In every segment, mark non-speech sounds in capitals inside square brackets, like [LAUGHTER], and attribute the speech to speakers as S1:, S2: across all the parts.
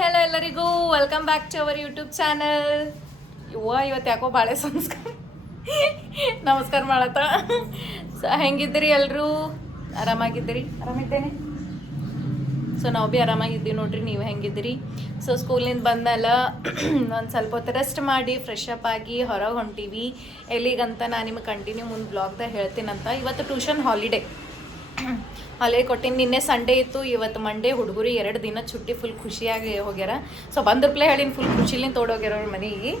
S1: Hello ಎಲ್ಲರಿಗೂ welcome back to our YouTube channel ಯುವ ಇವತ್ತು ಯಾಕೋ ಬಾಳೆ ಸಂಸ್ಕಾರ. ನಮಸ್ಕಾರ ಮಾಡತ್ತ. ಸೊ, ಹೆಂಗಿದ್ದೀರಿ ಎಲ್ಲರೂ ಆರಾಮಾಗಿದ್ದೀರಿ? ಆರಾಮಿದ್ದೇನೆ. ಸೊ ನಾವು ಭೀ ಆರಾಮಾಗಿದ್ದೀವಿ ನೋಡ್ರಿ, ನೀವು ಹೆಂಗಿದ್ದೀರಿ? ಸೊ ಸ್ಕೂಲಿಂದ ಬಂದಲ್ಲ, ಒಂದು ಸ್ವಲ್ಪ ಹೊತ್ತು ರೆಸ್ಟ್ ಮಾಡಿ ಫ್ರೆಶ್ ಅಪ್ ಆಗಿ, ಹೊರಗೆ ಹೊಂಟೀವಿ. ಎಲ್ಲಿಗಂತ ನಾನು ನಿಮಗೆ ಕಂಟಿನ್ಯೂ ಮುಂದೆ ಬ್ಲಾಗ್ದಾಗ ಹೇಳ್ತೀನಂತ. ಇವತ್ತು ಟ್ಯೂಷನ್ ಹಾಲಿಡೇ ಹಾಲಿಡೇ ಕೊಟ್ಟಿನಿ. ನಿನ್ನೆ ಸಂಡೇ ಇತ್ತು ಇವತ್ತು ಮಂಡೇ ಹುಡುಗರು ಎರಡು ದಿನ ಚುಟ್ಟಿ ಫುಲ್ ಖುಷಿಯಾಗಿ ಹೋಗ್ಯಾರ. ಸೊ ಬಂದ್ರಪ್ಲೆ ಹೇಳಿನ ಫುಲ್ ಖುಷಿಲಿಂದ ತೋಡೋಗ್ಯಾರ ಅವ್ರ ಮನೆಗೆ.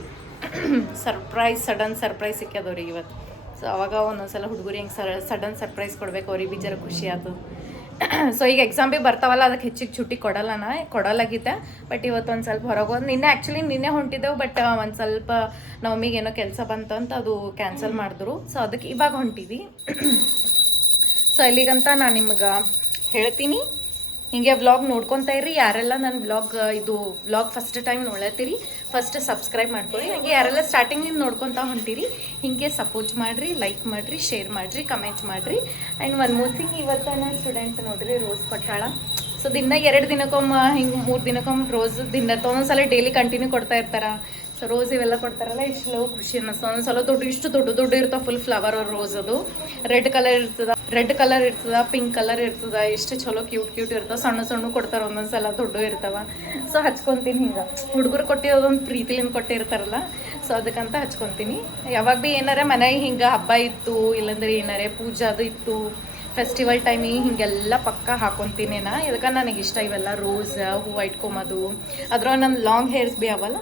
S1: ಸರ್ಪ್ರೈಸ್ ಸಡನ್ ಸರ್ಪ್ರೈಸ್ ಸಿಕ್ಕ್ಯದವ್ರಿಗೆ ಇವತ್ತು ಸೊ ಅವಾಗ ಒಂದೊಂದ್ಸಲ ಹುಡುಗರು ಹೆಂಗೆ ಸರ್ ಸಡನ್ ಸರ್ಪ್ರೈಸ್ ಕೊಡ್ಬೇಕು ಅವ್ರಿಗೆ [CLEARS THROAT] ಬಿ ಜರ ಖುಷಿ ಆಯ್ತು ಸೊ ಈಗ ಎಕ್ಸಾಮ್ ಭೀ ಬರ್ತಾವಲ್ಲ ಅದಕ್ಕೆ ಹೆಚ್ಚಿಗೆ ಚುಟ್ಟಿ ಕೊಡಲ್ಲ ನಾ ಕೊಡಲಾಗಿದ್ದೆ. ಬಟ್ ಇವತ್ತು ಒಂದು ಸ್ವಲ್ಪ ಹೊರಗೆ ಹೋದ್ ನಿನ್ನೆ ಆ್ಯಕ್ಚುಲಿ ನಿನ್ನೆ ಹೊಂಟಿದ್ದೆವು ಬಟ್ ಒಂದು ಸ್ವಲ್ಪ ನಮ್ಮಿಗೆ ಏನೋ ಕೆಲಸ ಬಂತು ಅಂತ ಅದು ಕ್ಯಾನ್ಸಲ್ ಮಾಡಿದ್ರು. ಸೊ ಅದಕ್ಕೆ ಇವಾಗ ಹೊಂಟೀವಿ. [CLEARS THROAT] ಸೊ ಇಲ್ಲಿಗಂತ ನಾನು ನಿಮ್ಗೆ ಹೇಳ್ತೀನಿ. ಹಿಂಗೆ ವ್ಲಾಗ್ ನೋಡ್ಕೊತಾ ಇರಿ ಯಾರೆಲ್ಲ ನನ್ನ ವ್ಲಾಗ್ ಇದು ವ್ಲಾಗ್ ಫಸ್ಟ್ ಟೈಮ್ ನೋಡತ್ತೀರಿ ಫಸ್ಟ್ ಸಬ್ಸ್ಕ್ರೈಬ್ ಮಾಡ್ಕೊಳ್ಳಿ. ಹಂಗೆ ಯಾರೆಲ್ಲ ಸ್ಟಾರ್ಟಿಂಗಿಂದ ನೋಡ್ಕೊತಾ ಹೊಂಟಿರಿ, ಹಿಂಗೆ ಸಪೋರ್ಟ್ ಮಾಡಿರಿ ಲೈಕ್ ಮಾಡಿರಿ ಶೇರ್ ಮಾಡಿರಿ ಕಮೆಂಟ್ ಮಾಡಿರಿ. ಆ್ಯಂಡ್ ಒನ್ ಮೂರ್ ಥಿಂಗ್ ಇವತ್ತು ನನ್ನ ಸ್ಟೂಡೆಂಟ್ ನೋಡ್ರಿ ರೋಸ್ ಪಟ್ಟಾಳ ಸೊ ದಿನ ಎರಡು ದಿನಕ್ಕೊಮ್ಮೆ, ಹಿಂಗೆ ಮೂರು ದಿನಕ್ಕೊಮ್ಮೆ ರೋಸ್ ದಿನ ಒಂದೊಂದ್ಸಲ ಡೈಲಿ ಕಂಟಿನ್ಯೂ ಕೊಡ್ತಾ ಇರ್ತಾರ. ಸೊ ರೋಸ್ ಇವೆಲ್ಲ ಕೊಡ್ತಾರಲ್ಲ, ಇಷ್ಟು ಲವ್ ಖುಷಿ ಅನ್ನಿಸ್ತು. ಒಂದೊಂದ್ಸಲ ದೊಡ್ಡ, ಇಷ್ಟು ದೊಡ್ಡ ದೊಡ್ಡ ಇರ್ತಾವ ಫುಲ್ ಫ್ಲವರ್ ರೋಸ್ ಅದು. ರೆಡ್ ಕಲರ್ ಇರ್ತದ ರೆಡ್ ಕಲರ್ ಇರ್ತದ ಪಿಂಕ್ ಕಲರ್ ಇರ್ತದ ಎಷ್ಟು ಚಲೋ ಕ್ಯೂಟ್ ಕ್ಯೂಟ್ ಇರ್ತಾವ ಸಣ್ಣ ಸಣ್ಣ ಕೊಡ್ತಾರ ಒಂದೊಂದ್ಸಲ ದೊಡ್ಡ ಇರ್ತಾವ. ಸೊ ಹಚ್ಕೊಂತೀನಿ ಹಿಂಗೆ. ಹುಡುಗರು ಕೊಟ್ಟಿರೋದೊಂದು ಪ್ರೀತಿಲಿಂದ ಕೊಟ್ಟಿರ್ತಾರಲ್ಲ ಸೊ ಅದಕ್ಕಂತ ಹಚ್ಕೊಂತೀನಿ. ಯಾವಾಗ ಭೀ ಏನಾರ ಮನೆ ಹಿಂಗೆ ಹಬ್ಬ ಇತ್ತು, ಇಲ್ಲಾಂದ್ರೆ ಏನಾರೇ ಪೂಜಾದು ಇತ್ತು ಫೆಸ್ಟಿವಲ್ ಟೈಮಿಗೆ ಹಿಂಗೆಲ್ಲ ಪಕ್ಕ ಹಾಕೊತೀನಿ ನಾ. ಇದಕ್ಕೆ ನನಗೆ ಇಷ್ಟ ಇವೆಲ್ಲ ರೋಸ್ ಹೂವು ಇಟ್ಕೊಂಬೋದು ಅದ್ರ ನನ್ನ ಲಾಂಗ್ ಹೇರ್ಸ್ ಭೀ ಅವಲ್ಲ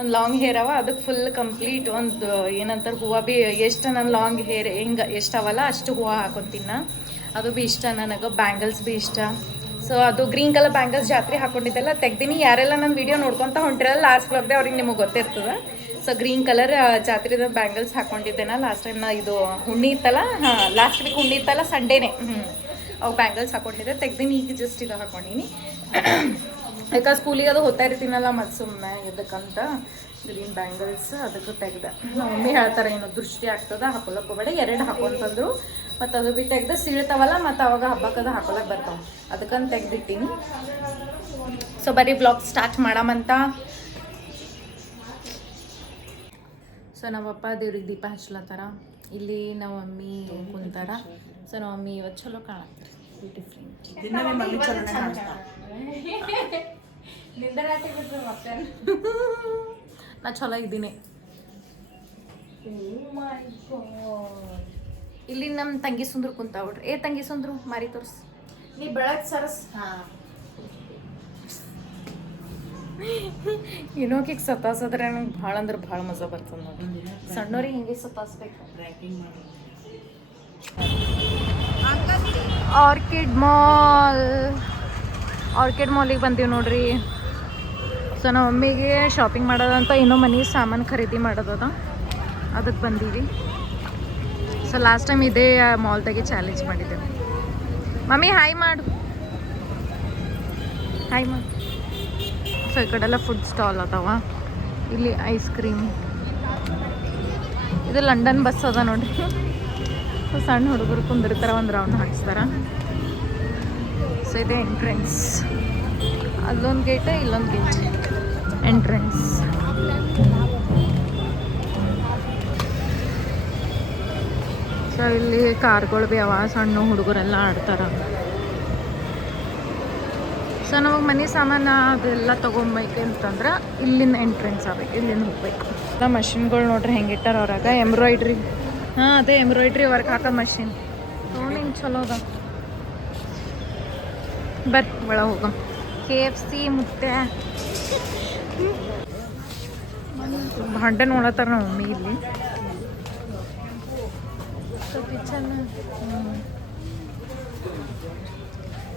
S1: ಒಂದು ಲಾಂಗ್ ಹೇರ್ ಅವ ಅದಕ್ಕೆ ಫುಲ್ ಕಂಪ್ಲೀಟ್ ಒಂದು, ಏನಂತಾರೆ, ಹೂವು ಭೀ ಎಷ್ಟು ನನ್ನ ಲಾಂಗ್ ಹೇರ್ ಹೆಂಗೆ ಎಷ್ಟು ಅವಲ್ಲ ಅಷ್ಟು ಹೂವು ಹಾಕೊತೀನಿ ಅದು ಭೀ ಇಷ್ಟ ನನಗೆ ಬ್ಯಾಂಗಲ್ಸ್ ಭೀ ಇಷ್ಟ. ಸೊ ಅದು ಗ್ರೀನ್ ಕಲರ್ ಬ್ಯಾಂಗಲ್ಸ್ ಜಾತ್ರೆ ಹಾಕೊಂಡಿದ್ದೆಲ್ಲ ತೆಗ್ದೀನಿ. ಯಾರೆಲ್ಲ ನನ್ನ ವಿಡಿಯೋ ನೋಡ್ಕೊತ ಹೊಂಟಿರಲ್ಲ ಲಾಸ್ಟ್ ಬ್ಲಾಗ್ದೆ ಅವ್ರಿಗೆ ನಿಮಗೆ ಗೊತ್ತಿರ್ತದೆ. ಸೊ ಗ್ರೀನ್ ಕಲರ್ ಜಾತ್ರೆದ ಬ್ಯಾಂಗಲ್ಸ್ ಹಾಕೊಂಡಿದ್ದೆನ ಲಾಸ್ಟ್ ಟೈಮ್ ನಾ ಇದು ಹುಣ್ಣಿ ಇತ್ತಲ್ಲ, ಹಾಂ ಲಾಸ್ಟ್ ವೀಕ್ ಹುಣ್ಣಿ ಇತ್ತಲ್ಲ ಸಂಡೇನೆ ಹ್ಞೂ ಅವು ಬ್ಯಾಂಗಲ್ಸ್ ಹಾಕೊಂಡಿದ್ದೆ. ತೆಗ್ದೀನಿ, ಈಗ ಜಸ್ಟ್ ಇದು ಹಾಕೊಂಡಿನಿ. ಯಾಕೆ ಸ್ಕೂಲಿಗೆ ಅದು ಹೋಗ್ತಾ ಇರ್ತೀನಲ್ಲ ಮತ್ತು ಸುಮ್ಮನೆ ಎದಕ್ಕಂತ ಗ್ರೀನ್ ಬ್ಯಾಂಗಲ್ಸ್ ಅದಕ್ಕೆ ತೆಗ್ದೆ. ಮಮ್ಮಿ ಹೇಳ್ತಾರೆ, ಏನು ದೃಷ್ಟಿ ಆಗ್ತದ ಹಾಕೊಳಕ್ ಹೋಗ್ಬೇಡ ಎರಡು ಹಾಕೊಂತಂದ್ರು ಮತ್ತು ಅದು ಬಿ ತೆಗ್ದು, ಸೀಳ್ತಾವಲ್ಲ, ಮತ್ತು ಅವಾಗ ಹಬ್ಬಕ್ಕದ ಹಾಕೊಳಕ್ ಬರ್ತಾವ. ಅದಕ್ಕಂತ ತೆಗ್ದಿಟ್ಟಿನಿ. ಸೊ ಬರೀ ಬ್ಲಾಗ್ ಸ್ಟಾರ್ಟ್ ಮಾಡಮಂತ. ಸೊ ನಮ್ಮಪ್ಪ ದೇವ್ರಿಗೆ ದೀಪ ಹಚ್ಲತ್ತಾರ. ಇಲ್ಲಿ ನಮ್ಮ ಮಮ್ಮಿ ಕುಂತಾರ. ಸೊ ನಮ್ಮ ಮಮ್ಮಿ ಇವತ್ತು ಚಲೋ ಕಾಣತ್ತಾರೆ. ಬ್ಯೂಟಿಫುಲ್ ನಾ ಚಲೋ ಇದ್ದೀನಿ. ಇಲ್ಲಿ ನಮ್ಮ ತಂಗಿ ಸುಂದ್ರ ಕುಂತಾವ್ರಿ. ಬಿಡ್ರಿ ಏ ತಂಗಿ ಸುಂದ್ರು ಮಾರಿ ತೋರ್ಸ್. ನೀ ಬೆಳಗ್ ಸರಸ್. ಏನೋಕಿಗೆ ಸತಾಸದ್ರೆ ನಂಗೆ ಭಾಳ ಅಂದ್ರೆ ಭಾಳ ಮಜಾ ಬರ್ತದೆ ನೋಡಿ. ಸಣ್ಣವ್ರಿಗೆ ಹಿಂಗೆ ಸತಾಸ್ಬೇಕು. Orchid mall. ಆರ್ಕಿಡ್ ಮಾಲಿಗೆ ಬಂದೀವಿ ನೋಡ್ರಿ. ಸೊ ನಮ್ಮ ಮಮ್ಮಿಗೆ ಶಾಪಿಂಗ್ ಮಾಡೋದಂತ ಇನ್ನೂ ಮನೆ ಸಾಮಾನು ಖರೀದಿ ಮಾಡೋದದ. ಅದಕ್ಕೆ ಬಂದೀವಿ. ಸೊ ಲಾಸ್ಟ್ ಟೈಮ್ ಇದೇ ಮಾಲ್ದಾಗೆ ಚಾಲೆಂಜ್ ಮಾಡಿದ್ದೇವೆ. ಮಮ್ಮಿ ಹಾಯ್ ಮಾಡು. ಹಾಯ್ ಮಾಡು. ಸೊ ಈ ಕಡೆಲ್ಲ ಫುಡ್ ಸ್ಟಾಲ್ ಅದಾವ. ಇಲ್ಲಿ ಐಸ್ ಕ್ರೀಮ್ ಇದು ಲಂಡನ್ ಬಸ್ ಅದ ನೋಡಿ ಸೊ ಸಣ್ಣ ಹುಡುಗರು ಕುಂದಿರ್ತಾರ, ಒಂದು ರೌಂಡ್ ಹಾಕಿಸ್ತಾರ. ಸೊ ಇದೆ ಎಂಟ್ರೆನ್ಸ್ ಅಲ್ಲೊಂದು ಗೇಟ್ ಇಲ್ಲೊಂದು ಗೇಟ್ ಎಂಟ್ರೆನ್ಸ್ ಸೊ ಇಲ್ಲಿ ಕಾರ್ಗಳು ಭೀ ಅವ ಸಣ್ಣ ಹುಡುಗರೆಲ್ಲ ಆಡ್ತಾರ. ಸೊ ನಮಗೆ ಮನೆ ಸಾಮಾನು ಅದೆಲ್ಲ ತೊಗೊಬೇಕು ಅಂತಂದ್ರೆ ಇಲ್ಲಿಂದ ಎಂಟ್ರೆನ್ಸ್ ಆಗಬೇಕು ಇಲ್ಲಿಂದ ಹೋಗ್ಬೇಕು ಎಲ್ಲ ಮಷಿನ್ಗಳು ನೋಡ್ರಿ ಹೆಂಗೆ ಇಟ್ಟಾರ ಅವ್ರಾಗ ಎಂಬ್ರಾಯ್ಡ್ರಿ. ಹಾಂ ಅದೇ ಎಂಬ್ರಾಯ್ಡ್ರಿ ವರ್ಕ್ ಹಾಕೋ ಮಷಿನ್. ನೋಡಿ ಹಿಂಗೆ ಚಲೋ ಅದ. ಬರ್ ಒಳಗೆ ಹೋಗ. ಕೆ ಎಫ್ ಸಿ ಮುತ್ತೆ. ಭಾಂಡೆ ನೋಡತ್ತಾರ ನಮ್ಮ ಮಮ್ಮಿ ಇಲ್ಲಿ.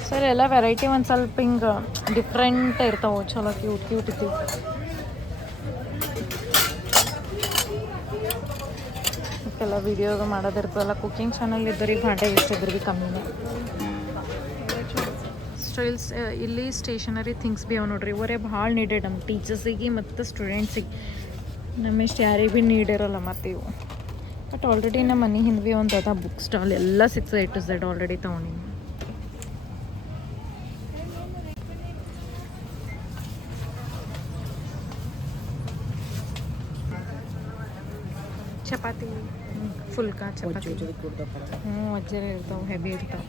S1: ಸರ್, ಎಲ್ಲ ವೆರೈಟಿ ಒಂದು ಸ್ವಲ್ಪ ಹಿಂಗೆ ಡಿಫ್ರೆಂಟ್ ಇರ್ತಾವೆ, ಚಲೋ ಕ್ಯೂಟ್ ಕ್ಯೂಟ್ ಇತ್ತು ಎಲ್ಲ ವಿಡಿಯೋಗ ಮಾಡೋದಿರ್ತದಲ್ಲ ಕುಕಿಂಗ್ ಚಾನಲ್ ಇದ್ದವ್ರಿಗೆ ಭಾಂಡೆ ಇಷ್ಟ ಭೀ ಕಮ್ಮಿನೇ. ಸ್ಟೈಲ್ಸ್ ಇಲ್ಲಿ ಸ್ಟೇಷನರಿ ಥಿಂಗ್ಸ್ ಭೀ ಅವ ನೋಡ್ರಿ ಇವರೇ ಭಾಳ ನೀಡೆಡ್ ನಮ್ಮ ಟೀಚರ್ಸಿಗೆ ಮತ್ತು ಸ್ಟೂಡೆಂಟ್ಸಿಗೆ ನಮ್ಮಿಷ್ಟು ಯಾರಿಗೆ ಭೀ ನೀಡಿರಲ್ಲ ಮತ್ತು ಇವು ಬಟ್ ಆಲ್ರೆಡಿ ನಮ್ಮ ಮನೆ ಹಿಂದೆ ಭೀ ಒಂದು ಅದ ಬುಕ್ ಸ್ಟಾಲ್ ಎಲ್ಲ six eight to Z already ತೊಗೊಂಡಿನಿ ಚಪಾತಿ ಫುಲ್ಕಾ ಚಪಾತಿ ಹ್ಞೂ ಅಜ್ಜರ ಇರ್ತಾವೆ ಹೆವಿ ಇರ್ತಾವೆ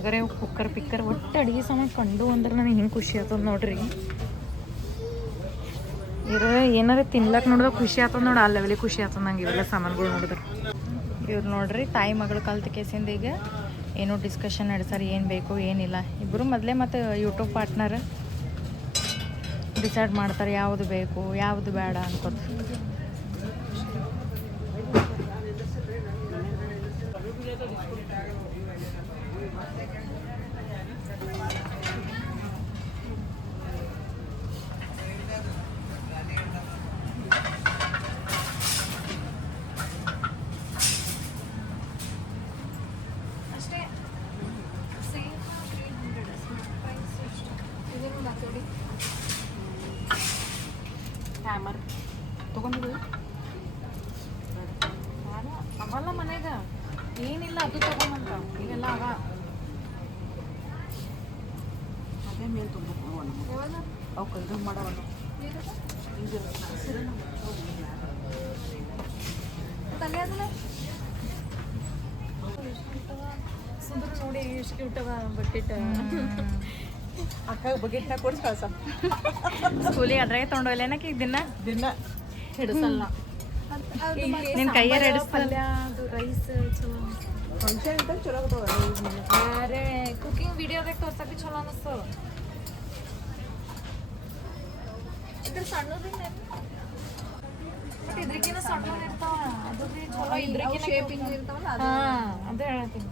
S1: ನನಗರೆ ಕುಕ್ಕರ್ ಪಿಕ್ಕರ್ ಒಟ್ಟು ಅಡುಗೆ ಸಾಮಾನು ಕಂಡು ಅಂದ್ರೆ ನನಗೆ ಹಿಂಗೆ ಖುಷಿ ಆಗ್ತದೆ ನೋಡ್ರಿ. ಇರೋ ಏನಾರ ತಿನ್ಲಕ್ಕ ನೋಡಿದ್ರೆ ಖುಷಿ ಆಗ್ತದೆ ನೋಡಿ, ಆ ಲೆವೆಲಿಗೆ ಖುಷಿ ಆಗ್ತದೆ ನಂಗೆ ಇವೆಲ್ಲ ಸಾಮಾನುಗಳು ನೋಡಿದ್ರೆ. ಇವ್ರು ನೋಡ್ರಿ ತಾಯಿ ಮಗಳು ಕಲ್ತ ಕೇಸಿಂದ ಈಗ ಏನೋ ಡಿಸ್ಕಷನ್ ನಡೆಸಾರ, ಏನು ಬೇಕು, ಏನಿಲ್ಲ. ಇಬ್ಬರು ಮೊದಲೇ ಮತ್ತು ಯೂಟ್ಯೂಬ್ ಪಾರ್ಟ್ನರ್ ಡಿಸೈಡ್ ಮಾಡ್ತಾರೆ ಯಾವುದು ಬೇಕು, ಯಾವುದು ಬೇಡ ಅನ್ಕೋತ ಹ್ಯಾಮರ್
S2: ತಗೊಂಡಿದ್ದು
S1: ಅವಲ್ಲ ಮನೆಗ ಏನಿಲ್ಲ ಅದು ತಗೊಂಬಂತ ಇವೆಲ್ಲ ಅವ
S2: ಅದೇ ಮೇಲೆ ತುಂಬ ಅವು ಕೈದು ಮಾಡವಲ್ಲ
S1: ಸುಂದರ ಬಟ್ಟಿಟ್ಟ
S2: ಅಕ್ಕ ಬಗೆಟ್ನ ಕೊಡ್ಸಿ ಕಳ್ಸ.
S1: ಸ್ಕೂಲಿಗೆ ಅದ್ರಾಗೆ ತೊಗೊಂಡೋಗ್ಲೇನಕ್ಕೆ ಈಗ ದಿನ?
S2: ದಿನ
S1: ಹಿಡಿಸಲ್ಲ. ನಿನ್ ಕೈಯಾರ ಹಿಡಿಸ್ತಲ್ಲ ಅದು ರೈಸ್ ಚಲೋ
S2: ಫಂಕ್ಷನ್ ಇದ್ದಾಗ ಚಲೋ
S1: ಅರೆ ಕುಕಿಂಗ್ ವಿಡಿಯೋದಾಗ ತೋರ್ಸಕ್ಕೆ ಚಲೋ ಅನಿಸ್ತು ಇದ್ರ ಸಣ್ಣದ್ರಿಂದ ಇದ್ರಕಿನ ಸಣ್ಣ ಇರ್ತಾವ ಅದು ಚಲೋ ಇದ್ರಕಿನ
S2: ಶೇಪಿಂಗ್ ಇರ್ತಾವಲ್ಲ
S1: ಅದೇ ಹೇಳತ್ತೀನಿ.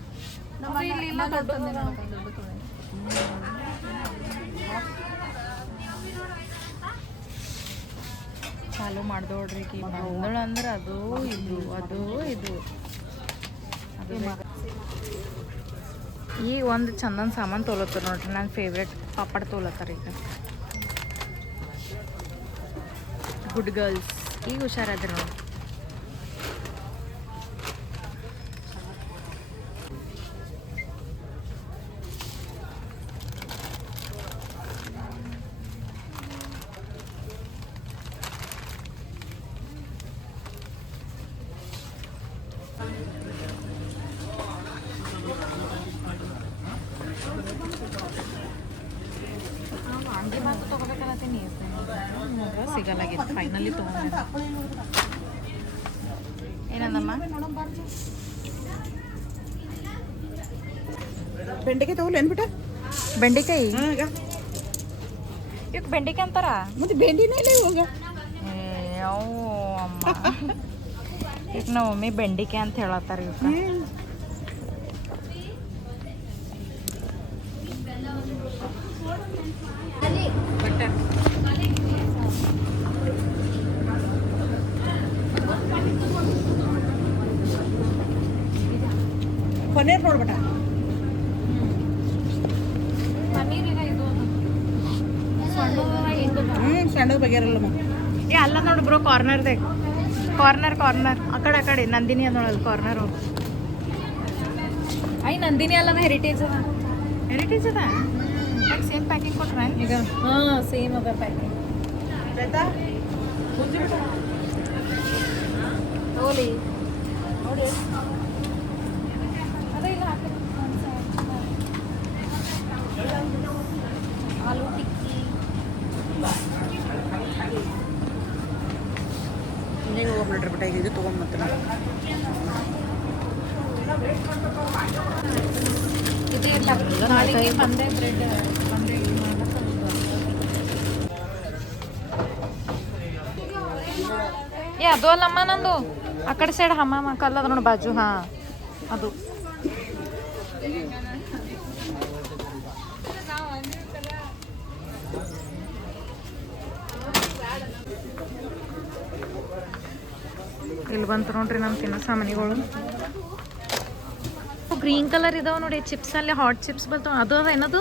S1: ಚಾಲು ಮಾಡ್ದೋಡ್ರಿ ಕಿ ಬಂದಳು ಅಂದ್ರೆ ಅದು ಇದು ಅದು ಇದು. ಈಗ ಒಂದು ಚಂದನ್ ಸಾಮಾನು ತೊಲತ್ತಾರ ನೋಡ್ರಿ ನನ್ನ ಫೇವ್ರೇಟ್ ಪಾಪಡ್ ತೊಲತ್ತಾರ ಈಗ. ಗುಡ್ ಗರ್ಲ್ಸ್ ಈಗ ಹುಷಾರಾದ್ರಿ ನೋಡಿ.
S2: ಬೆಂಡೆಕಾಯಿ ತಗೊಳ್ಳಿ ಅನ್ಬಿಟ್ಟ
S1: ಬೆಂಡೆಕಾಯಿ? ಇವಕ್ಕೆ ಬೆಂಡೆಕಾಯಿ ಅಂತಾರ?
S2: ಮತ್ತೆ ಬೆಂಡಿನೇ ಇಲ್ಲ ಇವಾಗ.
S1: ಅವು ಅಮ್ಮ. ಈಗ ನಮ್ಮ ಮಮ್ಮಿ ಬೆಂಡೆಕಾಯಿ ಅಂತ ಹೇಳತ್ತಾರ ಇವಕ್ಕೆ
S2: ಕೊನೆ ನೋಡ್ಬಿಟ್ಟ
S1: ಪನ್ನೀರಿಗೆ ಇದು ಸಣ್ಣದಾಗಿ ಇದು
S2: ಹ್ಞೂ ಸಣ್ಣದ
S1: ಏ ಅಲ್ಲ ನೋಡು ಬ್ರೋ ಕಾರ್ನರ್ದೆ ಕಾರ್ನರ್ ಕಾರ್ನರ್ ಆ ಕಡೆ ಆ ಕಡೆ. ನಂದಿನಿ ಅದೊಳಲ್ಲಿ ಕಾರ್ನರ್ ಐ ನಂದಿನಿ ಅಲ್ಲ ಹೆರಿಟೇಜ್ ಅದ. ಹೆರಿಟೇಜ್ ಅದ? ಸೇಮ್ ಪ್ಯಾಕಿಂಗ್ ಕೊಟ್ರ? ಈಗ ಹಾಂ ಸೇಮ್ ಅದ ಪ್ಯಾಕಿಂಗ್
S2: ಆಯ್ತಾ?
S1: ತಗೋಲಿ ನೋಡಿ ಅದೇ ಇಲ್ಲ ಹಾಕಿ ಆಲೂ ಟಿಕ್ಕಿ
S2: ನೋಡ್ರಿ ಬಿಟ್ಟ ಇದು
S1: ಬಂದೆ ಏ, ಅದು ಅಲ್ಲಮ್ಮ ನಂದು. ಆ ಕಡೆ ಸೈಡ್ ಹಮ್ಮ ಕಲ್ಲದ ನೋಡು ಬಾಜು, ಹಾ. ಅದು. ಬಂತು ನೋಡ್ರಿ ನಮ್ಮ ತಿನ್ನೋ ಸಾಮಾನಿಗಳು. ಗ್ರೀನ್ ಕಲರ್ ಇದಾವ ನೋಡಿ ಚಿಪ್ಸ್ ಅಲ್ಲಿ ಹಾಟ್ ಚಿಪ್ಸ್ ಬರ್ತಾವ ಅದು ಅದ ಏನದು?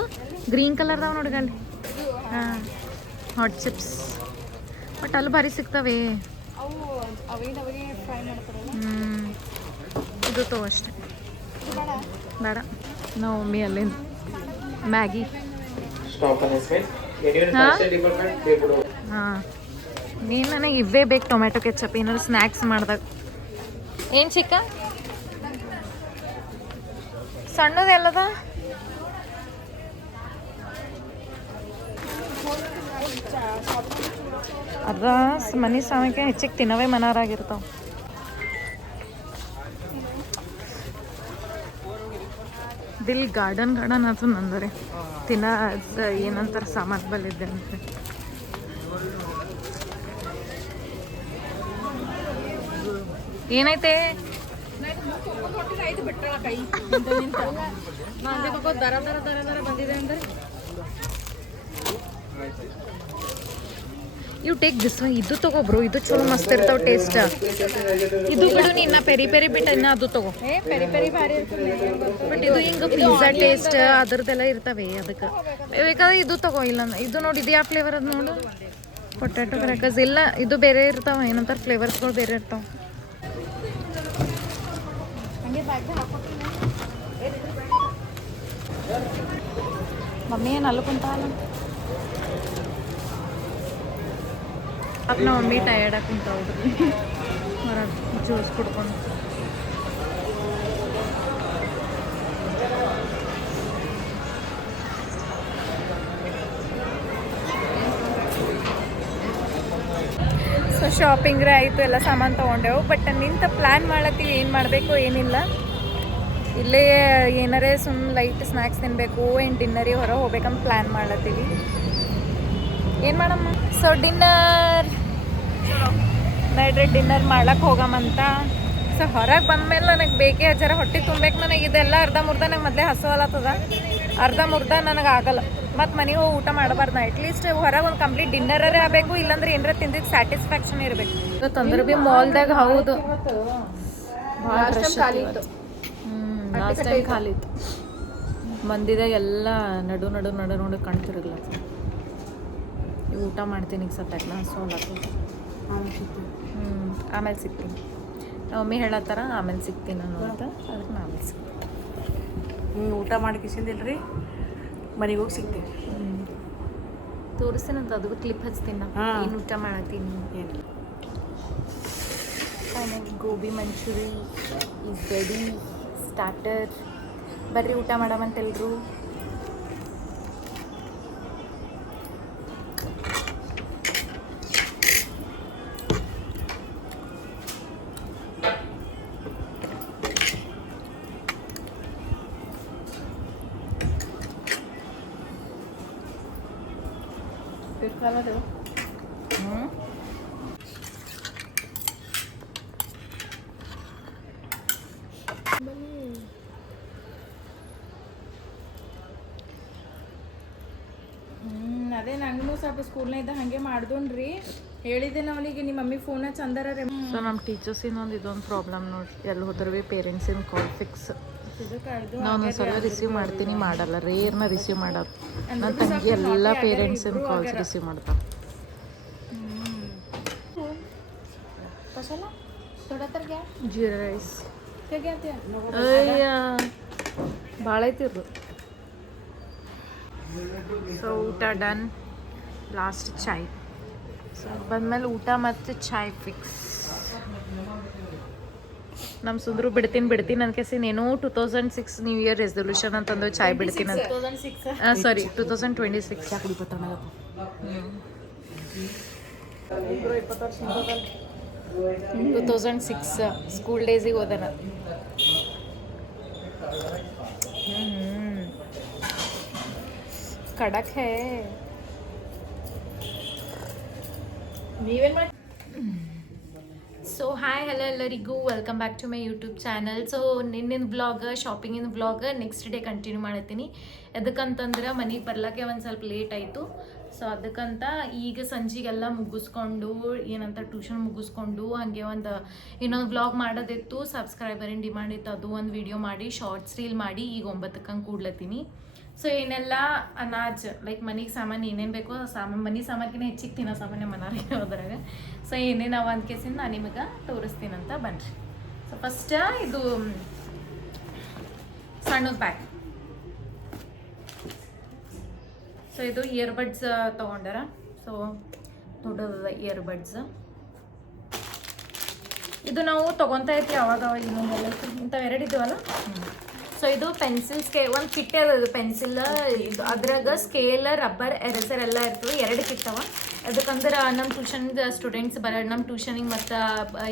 S1: ಗ್ರೀನ್ ಕಲರ್ ಅದಾವ ನೋಡಿ ಅಲ್ಲಿ ಹಾಂ ಹಾಟ್ ಚಿಪ್ಸ್ ಬಟ್ ಅಲ್ಲಿ ಭಾರಿ ಸಿಗ್ತವೆ. ಇದು ತೋ ಅಷ್ಟೆ. ಬೇಡ. ನಾವು ಮಮ್ಮಿ ಅಲ್ಲಿಂದ ಮ್ಯಾಗಿ. ಹಾಂ? ನೀನು ನನಗೆ ಇವೇ ಬೇಕು ಟೊಮೆಟೊ ಕೆಚಪ್. ಏನಾದ್ರು ಸ್ನ್ಯಾಕ್ಸ್ ಮಾಡ್ದಾಗ. ಏನು ಚಿಕ್ಕ? ಸಣ್ಣದು ಎಲ್ಲದ ಅದ ಮನೆ ಸಾಮಕ್ಕೆ ಹೆಚ್ಚಿಗೆ ತಿನ್ನವೇ ಮನಾರಾಗಿರ್ತಾವ. ಬಿಲ್ ಗಾರ್ಡನ್ ಗಾರ್ಡನ್ ಅದು ನಂದರೆ. ತಿನ್ನ ಏನಂತಾರೆ ಸಾಮಾನು ಬಲ್ಲಿದ್ದೆ ಅಂತ ಏನೈತೆ?
S2: ದರ ದರ ದರ ದರ ಬಂದಿದೆ ಅಂದ್ರೆ
S1: ಇವು ಟೇಕ್ ದಿಸ್ ಇದು ತಗೋ ಬ್ರೋ ಇದು ಚಲೋ ಮಸ್ತ್ ಇರ್ತಾವ ಟೇಸ್ಟ್ ಇದು ಬಿಡು ನೀ ಇನ್ನ ಪೆರಿ ಪೆರಿ ಬಿಟ್ಟ ಇನ್ನ ಅದು ತಗೋ.
S2: ಪೆರಿ ಪೆರಿ ಭಾರಿ
S1: ಬಟ್ ಇದು ಹಿಂಗ ಪಿಜ್ಜಾ ಟೇಸ್ಟ್ ಅದರದೆಲ್ಲ ಇರ್ತಾವೆ ಅದಕ್ಕೆ. ಬೇಕಾದ್ರೆ ಇದು ತಗೋ. ಇಲ್ಲ ಇದು ನೋಡಿ ಇದು ಯಾವ ಫ್ಲೇವರ್ ಅದ ನೋಡು. ಪೊಟ್ಯಾಟೊ ಕ್ರ್ಯಾಕರ್ಸ್ ಇಲ್ಲ ಇದು ಬೇರೆ ಇರ್ತಾವ. ಏನಂತಾರ ಫ್ಲೇವರ್ಸ್ಗಳು ಬೇರೆ ಇರ್ತಾವ. ಮಮ್ಮಿ ಏನು ಅಲ್ಲಿ ಕುಂತಾಲ ಪಾಪ ನಮ್ಮ ಮಮ್ಮಿ ಟಯರ್ಡ್ ಆಗಿ ಕುಂತಾವ್ರಿ ಹೊರಗೆ ಜ್ಯೂಸ್ ಕುಡ್ಕೊಂಡು ಸೊ ಶಾಪಿಂಗ್ ಆಯಿತು ಎಲ್ಲ ಸಾಮಾನು ತೊಗೊಂಡೆವು ಬಟ್ ನಿಂತ ಪ್ಲ್ಯಾನ್ ಮಾಡತ್ತೀವಿ ಏನು ಮಾಡಬೇಕು ಏನಿಲ್ಲ ಇಲ್ಲೇ ಏನಾರೇ ಸುಮ್ ಲೈಟ್ ಸ್ನ್ಯಾಕ್ಸ್ ತಿನ್ನಬೇಕು ಏನು ಡಿನ್ನರಿ ಹೊರ ಹೋಗ್ಬೇಕಂತ ಪ್ಲ್ಯಾನ್ ಮಾಡ್ಲತ್ತೀವಿ. ಏನು ಮಾಡಮ್ಮ? ಸೊ ಡಿನ್ನರ್ ನಡ್ರಿ ಡಿನ್ನರ್ ಮಾಡ್ಲಕ್ಕೆ ಹೋಗಮ್ಮಂತ. ಸೊ ಹೊರಗೆ ಬಂದಮೇಲೆ ನನಗೆ ಬೇಕೇ ಜರ ಹೊಟ್ಟೆ ತುಂಬಬೇಕು ನನಗೆ ಇದೆಲ್ಲ ಅರ್ಧ ಮುರ್ಧ ನಂಗೆ ಮೊದಲೇ ಹಸುವಲತ್ತದ ಅರ್ಧ ಮುರ್ಧ ನನಗೆ ಆಗಲ್ಲ. ಮತ್ತು ಮನೆಗೆ ಹೋಗಿ ಊಟ ಮಾಡಬಾರ್ದು ನಾ. ಅಟ್ಲೀಸ್ಟ್ ಹೊರಗೆ ಒಂದು ಕಂಪ್ಲೀಟ್ ಡಿನ್ನರೇ ಆಗಬೇಕು ಇಲ್ಲಾಂದ್ರೆ ಏನಾರ ತಿಂದಿದ್ದು ಸ್ಯಾಟಿಸ್ಫ್ಯಾಕ್ಷನ್ ಇರಬೇಕು. ತಂದ್ರೆ ಭೀ ಮಾಲ್ದಾಗ ಹೌದು. ಭಾಳ ಖಾಲಿ ಇತ್ತು. ಲಾಸ್ಟ್ ಟೈಮ್ ಖಾಲಿ ಇತ್ತು. ಮಂದಿದಾಗ ಎಲ್ಲ ನಡು ನಡು ನಡು ನಡು ಕಾಣ್ತಿರಲ್ಲ. ಈಗ ಊಟ ಮಾಡ್ತೀನಿ ಈಗ ನಾ ಸೋಲತ್ತು ಹ್ಞೂ ಆಮೇಲೆ ಸಿಗ್ತೀನಿ ಮಮ್ಮಿ ಹೇಳತ್ತಾರ ಆಮೇಲೆ ಸಿಗ್ತೀನಿ ನಾನು ಅಂತ. ಅದಕ್ಕೆ ನಾನು ಆಮೇಲೆ ಸಿಗ್ತೀನಿ
S2: ಹ್ಞೂ ಊಟ ಮಾಡಿ ಕಿಸಿಂದಿಲ್ರಿ ಮನೆಗೆ ಹೋಗಿ ಸಿಗ್ತೀವಿ
S1: ಅಂತ ಅದಕ್ಕೂ ಕ್ಲಿಪ್ ಹಚ್ತೀನಿ
S2: ನಾನು.
S1: ಏನು ಊಟ ಮಾಡತ್ತೀನಿ?
S2: ಏನು
S1: gobi manchurian is ready starter ಬರ್ರಿ ಊಟ ಮಾಡಮಂತೆಲ್ರು
S2: ಅದೇ ನಂಗೂ ಸ್ವಲ್ಪ ಸ್ಕೂಲ್ನ ಇದ್ದ ಹಂಗೆ ಮಾಡ್ದೋನ್ರಿ. ಹೇಳಿದೆ ಅವನಿಗೆ ನಿಮ್ಮ ಮಮ್ಮಿ ಫೋನ್ ಚಂದರ
S1: ಸೊ ನಮ್ಮ ಟೀಚರ್ಸಿನ ಒಂದು ಇದೊಂದು ಪ್ರಾಬ್ಲಮ್ ನೋಡಿ ಎಲ್ಲಿ ಹೋದ್ರೆ ಭೀ ಪೇರೆಂಟ್ಸಿನ ಕಾಲ್ ಫಿಕ್ಸ್ ನಾನು ಸಲ ರಿಸೀವ್ ಮಾಡ್ತೀನಿ ಮಾಡಲ್ಲ. ರೇರ್ನ ರಿಸೀವ್ ಮಾಡೋದು. ನನ್ನ ತಂಗಿ ಎಲ್ಲ ಪೇರೆಂಟ್ಸಿನ ಕಾಲ್ಸ್ ರಿಸೀವ್ ಮಾಡ್ತಾರೆ ಜೀರಾ ರೈಸ್ ಅಯ್ಯ ಭಾಳ ಐತಿರ್ದು ಸೊ ಊಟ ಡನ್ ಲಾಸ್ಟ್ ಚಾಯ್ ಸೊ ಬಂದಮೇಲೆ ಊಟ ಮತ್ತು ಚಾಯ್ ಫಿಕ್ಸ್ ನಮ್ಮ ಸುಂದ್ರು ಬಿಡ್ತೀನಿ ಬಿಡ್ತೀನಿ ನನ್ನ ಕೆಸಿನ ಏನೋ two thousand six new year resolution ಅಂತಂದು ಚಾಯ್ ಬಿಡ್ತೀನಿ ಅಂತ. Sorry two thousand twenty six two thousand six school ಡೇಸಿಗೆ ಹೋದನ ಕಡಕ್ ಹೇ.
S2: ನೀವೇನ್
S1: ಸೊ ಹಾಯ್ ಹಲೋ ಎಲ್ಲರಿಗೂ. Welcome back to my YouTube channel so ನಿನ್ನಿನ blog ಶಾಪಿಂಗಿನ ಬ್ಲಾಗ್ ನೆಕ್ಸ್ಟ್ ಡೇ ಕಂಟಿನ್ಯೂ ಮಾಡತ್ತೀನಿ. ಎದಕ್ಕಂತಂದ್ರೆ, ಮನೆಗೆ ಬರ್ಲಿಕ್ಕೆ ಒಂದು ಸ್ವಲ್ಪ ಲೇಟ್ ಆಯಿತು. ಸೊ ಅದಕ್ಕಂತ ಈಗ ಸಂಜೆಗೆಲ್ಲ ಮುಗಿಸ್ಕೊಂಡು, ಏನಂತ ಟ್ಯೂಷನ್ ಮುಗಿಸ್ಕೊಂಡು, ಹಾಗೆ ಒಂದು, ಇನ್ನೊಂದು ಬ್ಲಾಗ್ ಮಾಡೋದಿತ್ತು. ಸಬ್ಸ್ಕ್ರೈಬರಿನ ಡಿಮಾಂಡ್ ಇತ್ತು, ಅದು ಒಂದು ವಿಡಿಯೋ ಮಾಡಿ ಶಾರ್ಟ್ಸ್ ರೀಲ್ ಮಾಡಿ, ಈಗ ಒಂಬತ್ತಕ್ಕಂಗೆ ಕೂಡ್ಲತ್ತೀನಿ. ಸೊ ಏನೆಲ್ಲ ಅನಾಜ್ ಲೈಕ್ ಮನೆಗೆ ಸಾಮಾನು ಏನೇನು ಬೇಕೋ ಸಾಮಾನು ಮನೆ ಸಾಮಾನ್ಕಿನ ಹೆಚ್ಚಿಗೆ ತಿನ್ನೋ ಸಾಮಾನ್ಯ ಮನಾರಿಗೆ ಹೋದ್ರಾಗ [LAUGHS] ಸೊ ಏನೇನು ಅವ ಅಂತ ಕೇಸಿಂದ ನಾನು ನಿಮಗೆ ತೋರಿಸ್ತೀನಂತ ಬನ್ರಿ. ಸೊ ಫಸ್ಟ್ ಇದು ಸಣ್ಣದ ಬ್ಯಾಗ್ ಸೊ ಇದು ಇಯರ್ಬಡ್ಸ್ ತೊಗೊಂಡಾರ. ಸೊ ದೊಡ್ಡದ ಇಯರ್ಬಡ್ಸ್ ಇದು ನಾವು ತೊಗೊತಾ ಇರ್ತೀವಿ ಅವಾಗ ಅವಾಗ ಇನ್ನೊಂದೆಲ್ಲ ಇಂಥವು ಎರಡು ಇದ್ದೀವಲ್ಲ ಸೊ ಇದು ಪೆನ್ಸಿಲ್ ಸ್ಕೇ ಒಂದು ಕಿಟ್ ಅದ ಪೆನ್ಸಿಲ್ ಇದು ಅದ್ರಾಗ ಸ್ಕೇಲ್ ರಬ್ಬರ್ ಎರೆಸರ್ ಎಲ್ಲ ಇರ್ತವೆ. ಎರಡು ಕಿಟ್ ಅವ. ಅದಕ್ಕಂದ್ರೆ ನಮ್ಮ ಟ್ಯೂಷನ್ ಸ್ಟೂಡೆಂಟ್ಸ್ ಬರ ನಮ್ಮ ಟ್ಯೂಷನಿಗೆ ಮತ್ತು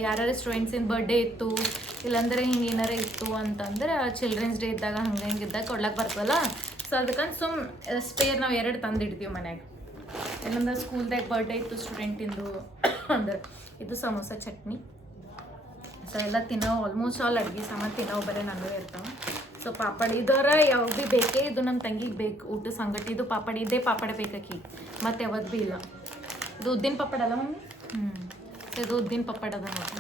S1: ಸ್ಟೂಡೆಂಟ್ಸ್ ಸ್ಟೂಡೆಂಟ್ಸಿನ ಬರ್ಡೇ ಇತ್ತು ಇಲ್ಲಾಂದ್ರೆ ಹಿಂಗೆ ಏನಾರ ಇತ್ತು ಅಂತಂದ್ರೆ ಚಿಲ್ಡ್ರನ್ಸ್ ಡೇ ಇದ್ದಾಗ ಹಂಗೆ ಹಿಂಗೆ ಇದ್ದಾಗ ಕೊಡ್ಲಕ್ಕೆ ಬರ್ತವಲ್ಲ ಸೊ ಅದಕ್ಕಂತ ಸುಮ್ ಸ್ಪೇರ್ ನಾವು ಎರಡು ತಂದಿಡ್ತೀವಿ ಮನ್ಯಾಗ. ಇಲ್ಲಂದ್ರೆ ಸ್ಕೂಲ್ದಾಗ ಬರ್ಡೇ ಇತ್ತು ಸ್ಟೂಡೆಂಟಿಂದು [COUGHS] ಅಂದ್ರೆ ಇದು ಸಮೋಸ ಚಟ್ನಿ. ಸೊ ಎಲ್ಲ ತಿನ್ನೋ ಆಲ್ಮೋಸ್ಟ್ ಆಲ್ ಅಡ್ಗೆ ಸಾಮಾನು ತಿನ್ನೋ ಬರೀ ನನಗೂ ಇರ್ತಾವೆ. ಸೊ ಪಾಪಡ್ ಇದರ ಯಾವ ಭೀ ಬೇಕೇ ಇದು ನಮ್ಮ ತಂಗಿಗೆ ಬೇಕು ಊಟ ಸಂಗತಿ ಇದು ಪಾಪಡ್ ಇದೇ ಪಾಪಡ ಬೇಕಿ ಮತ್ತೆ ಯಾವತ್ತು ಭೀ ಇಲ್ಲ. ಇದು ಉದ್ದಿನ ಪಾಪಡ್ ಅಲ್ಲ ಮಮ್ಮಿ? ಹ್ಞೂ ಇದು ಉದ್ದಿನ ಪಾಪಡ್ ಅದ ನೋಡಿ.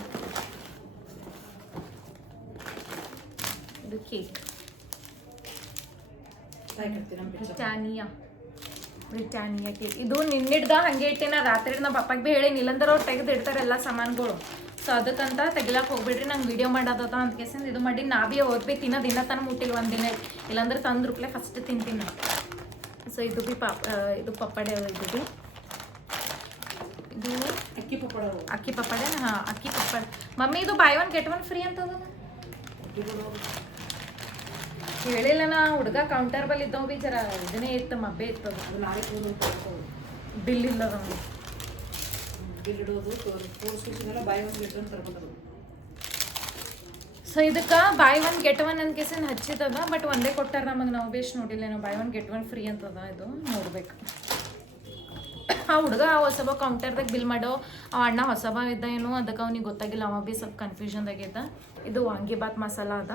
S1: ಇದು ಕೇಕ್ ಬ್ರಿಟಾನಿಯಾ. ಬ್ರಿಟಾನಿಯಾ ಕೇಕ್ ಇದು ನಿನ್ನಿಡ್ದ ಹಂಗೆ ಇಟ್ಟಿನ ರಾತ್ರಿ ನಮ್ಮ ಪಪ್ಪಗೆ ಭೀ ಹೇಳೀನಿ ಇಲ್ಲಂದ್ರೆ ಅವ್ರು ತೆಗೆದು ಇಡ್ತಾರೆ ಎಲ್ಲ ಸಾಮಾನುಗಳು. ಸೊ ಅದಕ್ಕಂತ ತೆಗಿಲಕ್ಕೆ ಹೋಗ್ಬಿಡ್ರಿ ನಂಗೆ ವಿಡಿಯೋ ಮಾಡೋದದ ಅಂತ ಕೇಸಿಂದ ಇದು ಮಾಡಿ ನಾ ಭೀ ಓದ್ಬಿ ತಿನ್ನೋ ದಿನ ತನ ಮುಟ್ಟಿಲ್ಲ ಒಂದಿನ ಇಲ್ಲಾಂದ್ರೆ ತಂದು ರೂಪಾಯಿ ಫಸ್ಟ್ ತಿಂತೀನಿ. ನಾನು ಸೊ ಇದು ಬಿ ಪಾಪ ಇದು ಪಪ್ಪಡೆ ಇದು ಭೀ ಇದು
S3: ಅಕ್ಕಿ ಪಪ್ಪಡ
S1: ಅಕ್ಕಿ ಪಪ್ಪಡೆ ಹಾಂ ಅಕ್ಕಿ ಪಪ್ಪಡ. ಮಮ್ಮಿ ಇದು buy one get one free ಅಂತದ ಹೇಳಿಲ್ಲ ನಾ ಹುಡುಗ ಕೌಂಟರ್ ಬಲ್ಲಿ ಇದ್ದವು ಬಿ ಜರ ಇದನ್ನೇ ಇತ್ತು ಮಬ್ಬೆ
S3: ಇತ್ತು
S1: ಬಿಲ್ ಇಲ್ಲ ಸೊ ಇದಕ್ಕೆ buy one get one on ಕೇಸಿನ ಹಚ್ಚಿದದ ಬಟ್ ಒಂದೇ ಕೊಟ್ಟಾರ ನಮಗೆ ನಾವು ನೋಡಿಲ್ಲ buy buy one get one free ಅಂತದ ಇದು, ನೋಡ್ಬೇಕು. ಆ ಹುಡುಗ ಆ ಹೊಸಬ ಕೌಂಟರ್ದಾಗ ಬಿಲ್ ಮಾಡೋ, ಆ ಅಣ್ಣ ಹೊಸಬ ಇದ್ದ ಏನು, ಅದಕ್ಕೆ ಅವ್ನಿಗೆ ಗೊತ್ತಾಗಿಲ್ಲ, ಅವ ಭೀ ಸ್ವಲ್ಪ ಕನ್ಫ್ಯೂಷನ್ದಾಗಿದ್ದ ಇದು ವಾಂಗಿಬಾತ್ ಮಸಾಲ ಅದ.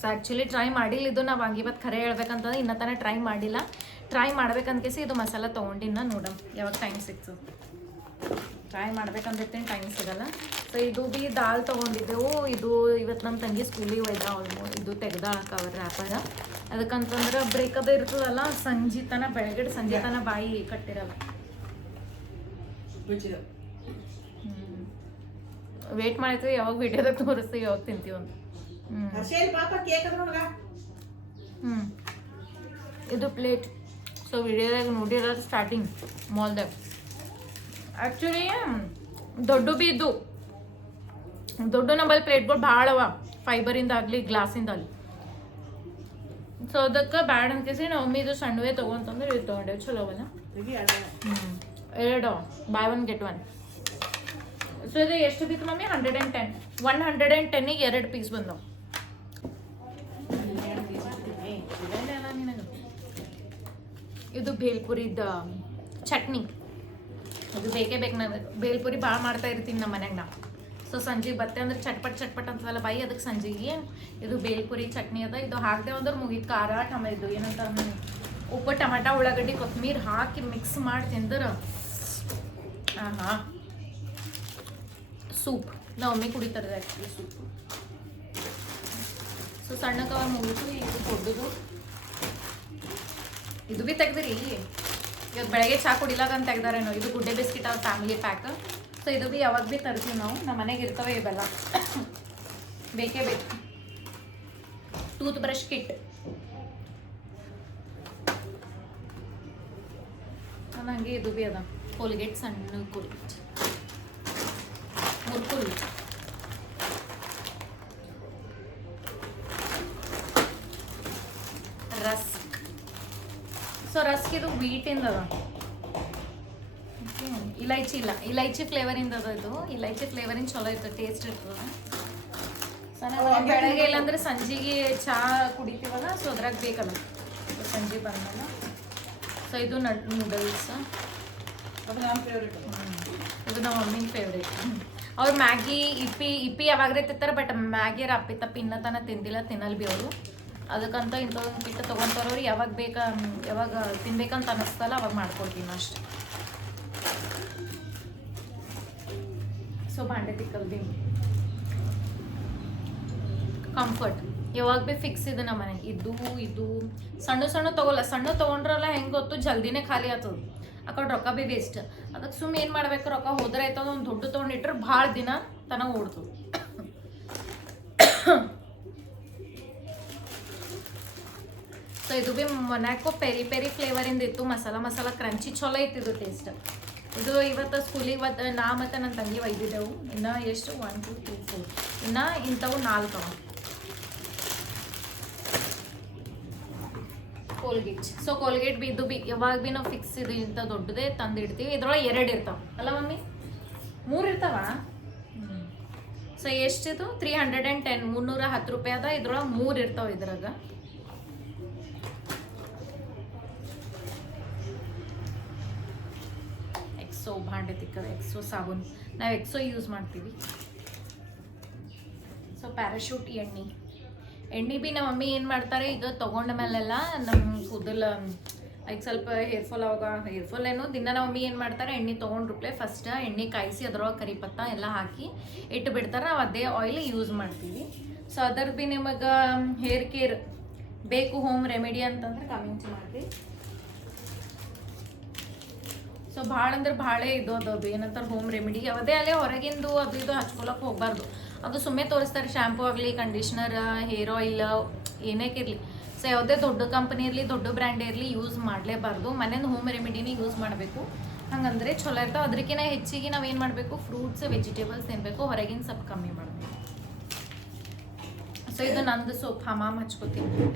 S1: ಸೊ ಆ್ಯಕ್ಚುಲಿ ಟ್ರೈ ಮಾಡಿಲ್ಲ ಇದು ನಾ ವಾಂಗಿಬಾತ್ ಖರೆ ಹೇಳ್ಬೇಕಂತಂದ್ರೆ ಇನ್ನ ತನಕ ಟ್ರೈ ಮಾಡಿಲ್ಲ. ಟ್ರೈ ಮಾಡ್ಬೇಕಂತ ಕೇಸಿ ಇದು ಮಸಾಲ ತೊಗೊಂಡಿನ ನೋಡಮ್, ಯಾವಾಗ ಟೈಮ್ ಸಿಕ್ತು ಟ್ರೈ ಮಾಡ್ಬೇಕಂದಿರ್ತೀನಿ ಟೈಮ್ ಸಿಗಲ್ಲ. ಸೊ ಇದು ಬಿ ದಾಲ್ ತೊಗೊಂಡಿದ್ದೆವು ಇದು ಇವತ್ತು ನಮ್ಮ ತಂಗಿ ಸ್ಕೂಲಿಗೆ ಒಯ್ದ ಆಲ್ಮೋಸ್ಟ್ ಇದು ತೆಗ್ದ ಕವರ್ ರ್ಯಾಪರ ಅದಕ್ಕಂತಂದ್ರೆ ಬ್ರೇಕ್ ಅದೇ ಇರ್ತದಲ್ಲ ಸಂಜೆ ತನ ಬೆಳಗ್ಗೆ ಸಂಜೆ ತನ ಬಾಯಿ ಕಟ್ಟಿರಲ್ಲ ವೇಟ್ ಮಾಡಿದ್ರೆ ಯಾವಾಗ ವಿಡಿಯೋದಾಗ ತೋರಿಸ್ತೀವಿ ಯಾವಾಗ ತಿಂತೀವಿ ಅಂತ. ಹ್ಞೂ ಇದು ಪ್ಲೇಟ್ ಸೊ ವಿಡಿಯೋದಾಗ ನೋಡಿರೋದು ಸ್ಟಾರ್ಟಿಂಗ್ ಮಾಲ್ದಾಗ ಆ್ಯಕ್ಚುಲಿ ದೊಡ್ಡ ಬಿ ಇದ್ದು. ದೊಡ್ಡ ನಂಬಲ್ಲಿ ಪ್ಲೇಟ್ಗಳು ಭಾಳ ಅವ ಫೈಬರಿಂದ ಆಗಲಿ ಗ್ಲಾಸಿಂದ ಆಗಲಿ ಸೊ ಅದಕ್ಕೆ ಬ್ಯಾಡ್ ಅನ್ಕೇಸಿ ನಾವು ಮಮ್ಮಿ ಇದು ಸಣ್ಣವೇ ತೊಗೊಂತಂದ್ರೆ ಇದು ತೊಗೊಂಡೇವು ಚಲೋ ಅವಲ್ಲ
S3: ತೆಗಿ ಅಡ
S1: ಹ್ಞೂ ಎರಡು buy one get one so ಇದು ಎಷ್ಟು ಬಿತ್ತು mummy? Hundred and ten one hundred and ಟೆನ್ನಿಗೆ ಎರಡು ಪೀಸ್ ಬಂದವು. ಇದು ಭೇಲ್ಪುರಿದ ಚಟ್ನಿ. ಇದು ಬೇಕೇ ಬೇಕು ನಾನು ಬೇಲ್ಪುರಿ ಭಾಳ ಮಾಡ್ತಾ ಇರ್ತೀನಿ ನಮ್ಮ ಮನ್ಯಾಗ ನಾ ಸೊ ಸಂಜೆಗೆ ಬತ್ತೆ ಅಂದ್ರೆ ಚಟ್ಪಟ್ ಚಟ್ಪಟ್ ಅಂತದಲ್ಲ ಬಾಯಿ ಅದಕ್ಕೆ ಸಂಜೆಗೆ ಇದು ಬೇಲ್ಪುರಿ ಚಟ್ನಿ ಅದ. ಇದು ಹಾಕದೆ ಅಂದ್ರೆ ಮುಗಿದ ಖಾರ ಟಮ ಇದು ಏನಂತ ಉಪ್ಪು, ಟಮಾಟ, ಉಳ್ಳಾಗಡ್ಡಿ ಕೊತ್ತಂಬರಿ ಹಾಕಿ ಮಿಕ್ಸ್ ಮಾಡಿ ತಿಂದ್ರೆ ಹಾಂ ಸೂಪ್ ನಾವು ಒಮ್ಮೆ ಕುಡಿತಾರೆ ಆ್ಯಕ್ಚುಲಿ ಸೂಪ್ ಸೊ ಸಣ್ಣ ಕವರ್ ಮುಗಿತು ಇದು ದೊಡ್ಡದು ಇದು ಭೀ ತೆಗ್ದಿರಿ? ಇವತ್ತು ಬೆಳಗ್ಗೆ ಚಾ ಕುಡಿಲಾಗಂತ ತೆಗ್ದಾರೇನೋ, ಇದು ಗುಡ್ಡೆ ಬಿಸ್ಕಿಟ್ ಅವ್ರ ಫ್ಯಾಮಿಲಿ ಪ್ಯಾಕ್ ಸೊ ಇದು ಬಿ ಯಾವಾಗ ಬಿ ತರ್ತೀವಿ ನಾವು ನಮ್ಮ ಮನೆಗೆ ಇರ್ತವೆ ಇವೆಲ್ಲ ಬೇಕೇ ಬೇಕು. ಟೂತ್ ಬ್ರಷ್ ಕಿಟ್ ಹಂಗೆ ಇದು ಬಿ ಅದ. ಕೋಲ್ಗೇಟ್ ಸಣ್ಣ ಕೋಲ್ಗೇಟ್ ಮುರ್ಕುಲ್ ರಸ್ಕ್ ಸೊ ರಸ್ಕ್ ಇಂದ ಅದ ಇಲೈಚಿ ಇಲ್ಲ. ಇಲೈಚಿ ಫ್ಲೇವರಿಂದ ಅದ ಇದು. ಇಲೈಚಿ ಫ್ಲೇವರಿಂದ ಚಲೋ ಇರ್ತದೆ ಟೇಸ್ಟ್ ಇರ್ತದ. ಬೆಳಗ್ಗೆ ಇಲ್ಲಾಂದ್ರೆ ಸಂಜೆಗೆ ಚಹಾ ಕುಡಿತೀವಲ್ಲ ಸೊ ಅದ್ರಾಗ ಬೇಕಲ್ಲ. ಸಂಜೆ ಬಂದಲ್ಲ ಸೊ ಇದು ನಟ್ ನೂಡಲ್ಸ್
S3: ಅದು ನಮ್ಮ ಫೇವ್ರೇಟ್
S1: ಇದು ನಮ್ಮ ಮಮ್ಮಿನ ಫೇವ್ರೇಟ್ ಅವ್ರು ಮ್ಯಾಗಿ ಇಪ್ಪಿ ಇಪ್ಪಿ ಯಾವಾಗ್ರೆ ತಿಂತಾರೆ ಬಟ್ ಮ್ಯಾಗಿರ ಅಪ್ಪಿ ತಪ್ಪಿ ಇನ್ನ ತನ ತಿಂದಿಲ್ಲ ತಿನ್ನಲ್ ಬಿ ಅವರು. ಅದಕ್ಕಂತ ಇಂಥದೊಂದು ಕಿಟ್ಟು ತೊಗೊಂತಾರವ್ರು, ಯಾವಾಗ ಬೇಕ, ಯಾವಾಗ ತಿನ್ಬೇಕಂತ ಅನ್ನಿಸ್ತಲ್ಲ ಅವಾಗ ಮಾಡ್ಕೊಡ್ತೀನಿ ಅಷ್ಟೆ. ಸೊ ಭಾಂಡೆ ತಿಕ್ಕಲ್ದಿ. ಕಂಫರ್ಟ್ ಯಾವಾಗ ಭೀ ಫಿಕ್ಸ್ ಇದೆ ನಮ್ಮ ಮನೆಗೆ ಇದು ಇದು. ಸಣ್ಣ ಸಣ್ಣ ತೊಗೊಲ್ಲ. ಸಣ್ಣ ತೊಗೊಂಡ್ರಲ್ಲ ಹೆಂಗೆ ಗೊತ್ತು? ಜಲ್ದಿನೇ ಖಾಲಿ ಆಗ್ತದೆ. ಆ ರೊಕ್ಕ ಭೀ ವೇಸ್ಟ್ ಅದಕ್ಕೆ ಸುಮ್ಮನೆ ಏನು ಮಾಡ್ಬೇಕು? ರೊಕ್ಕ ಹೋದ್ರೆ ಆಯ್ತದ. ಒಂದು ದೊಡ್ಡ ತೊಗೊಂಡಿಟ್ರೆ ಭಾಳ ದಿನ ತನಕ ಓಡ್ತದೆ. [COUGHS] ಸೊ ಇದು ಭೀ ಮನ್ಯಾಕು ಪೆರಿ ಪೆರಿ ಫ್ಲೇವರಿಂದ ಇತ್ತು ಮಸಾಲ ಮಸಾಲ ಕ್ರಂಚಿ ಚಲೋ ಐತಿ ಇದು ಟೇಸ್ಟ್ ಇದು ಇವತ್ತು ಸ್ಕೂಲಿಗೆ ಇವತ್ತು ನಾ ಮತ್ತು ನನ್ನ ತಂಗಿ ಒಯ್ದಿದ್ದೆವು. ಇನ್ನು ಎಷ್ಟು? ಒನ್ ಟು ತ್ರೀ ಫೋರ್ ಇನ್ನು ಇಂಥವು ನಾಲ್ಕು ಅವ. ಕೋಲ್ಗೇಟ್ ಸೊ ಕೋಲ್ಗೇಟ್ ಬಿ ಇದು ಬಿ ಯಾವಾಗ ಭೀ ನಾವು ಫಿಕ್ಸ್ ಇದು ಇಂಥ ದೊಡ್ಡದೇ ತಂದಿಡ್ತೀವಿ ಇದ್ರೊಳಗೆ ಎರಡು ಇರ್ತಾವೆ. ಅಲ್ಲ ಮಮ್ಮಿ? ಮೂರು ಇರ್ತಾವ? ಸೊ ಎಷ್ಟಿದು? ತ್ರೀ ಹಂಡ್ರೆಡ್ ಆ್ಯಂಡ್ ಟೆನ್ ಮುನ್ನೂರ ಹತ್ತು ರೂಪಾಯಿ ಅದ. ಇದ್ರೊಳಗೆ ಮೂರು ಇರ್ತಾವೆ ಇದ್ರಾಗ. ಎಕ್ಸೋ ಭಾಂಡೆ ತಿಕ್ಕದ ಎಕ್ಸೋ ಸಾಬೂನ್. ನಾವು ಎಕ್ಸೋ ಯೂಸ್ ಮಾಡ್ತೀವಿ. ಸೊ ಪ್ಯಾರಾಶೂಟ್ ಎಣ್ಣೆ. ಎಣ್ಣೆ ಬಿ ನಮ್ಮ ಮಮ್ಮಿ ಏನು ಮಾಡ್ತಾರೆ ಇದು ತೊಗೊಂಡ ಮೇಲೆಲ್ಲ ನಮ್ಮ ಕೂದಲು ಈಗ ಸ್ವಲ್ಪ ಹೇರ್ ಫಾಲ್ ಅವಾಗ ಹೇರ್ ಏನು, ದಿನ ನಮ್ಮ ಮಮ್ಮಿ ಏನು ಮಾಡ್ತಾರೆ, ಎಣ್ಣೆ ತೊಗೊಂಡ್ರುಪ್ಲೆ ಫಸ್ಟ್ ಎಣ್ಣೆ ಕಾಯಿಸಿ ಅದ್ರೊಳಗೆ ಕರಿಪತ್ತ ಎಲ್ಲ ಹಾಕಿ ಇಟ್ಟು ಬಿಡ್ತಾರೆ. ನಾವು ಅದೇ ಆಯಿಲ್ ಯೂಸ್ ಮಾಡ್ತೀವಿ. ಸೊ ಅದರ ಬಿ ನಿಮಗೆ ಹೇರ್ ಕೇರ್ ಬೇಕು ಹೋಮ್ ರೆಮಿಡಿ ಅಂತಂದ್ರೆ ಕಮೆಂಟ್ ಮಾಡಿರಿ. ಸೊ ಭಾಳ ಅಂದ್ರೆ ಭಾಳ ಇದು ಅದು ಏನಂತಾರೆ ಹೋಮ್ ರೆಮಿಡಿ ಅದೇ ಅಲ್ಲೇ ಹೊರಗಿಂದು ಅದು ಇದು ಹಚ್ಕೊಳಕ್ಕೆ ಹೋಗ್ಬಾರ್ದು. ಅದು ಸುಮ್ಮನೆ ತೋರಿಸ್ತಾರೆ ಶಾಂಪೂ ಆಗಲಿ ಕಂಡೀಷ್ನರ್ ಹೇರ್ ಆಯಿಲ್ ಏನೇ ಇರಲಿ ಸೊ ಯಾವುದೇ ದೊಡ್ಡ ಕಂಪನಿ ಇರಲಿ, ದೊಡ್ಡ ಬ್ರ್ಯಾಂಡ್ ಇರಲಿ ಯೂಸ್ ಮಾಡಲೇಬಾರ್ದು. ಮನೇನ ಹೋಮ್ ರೆಮಿಡಿನೇ ಯೂಸ್ ಮಾಡಬೇಕು. ಹಂಗಂದ್ರೆ ಚಲೋ ಇರ್ತಾವೆ. ಅದಕ್ಕಿಂತ ಹೆಚ್ಚಿಗೆ ನಾವು ಏನು ಮಾಡಬೇಕು? ಫ್ರೂಟ್ಸ್ ವೆಜಿಟೇಬಲ್ಸ್ ತಿನ್ನಬೇಕು ಹೊರಗಿನ ಸ್ವಲ್ಪ ಕಮ್ಮಿ ಮಾಡಬೇಕು. ಸೊ ಇದು ನಂದು ಸೋಪ್ ಹಮಾಮ್ ಹಚ್ಕೋತೀನಿ.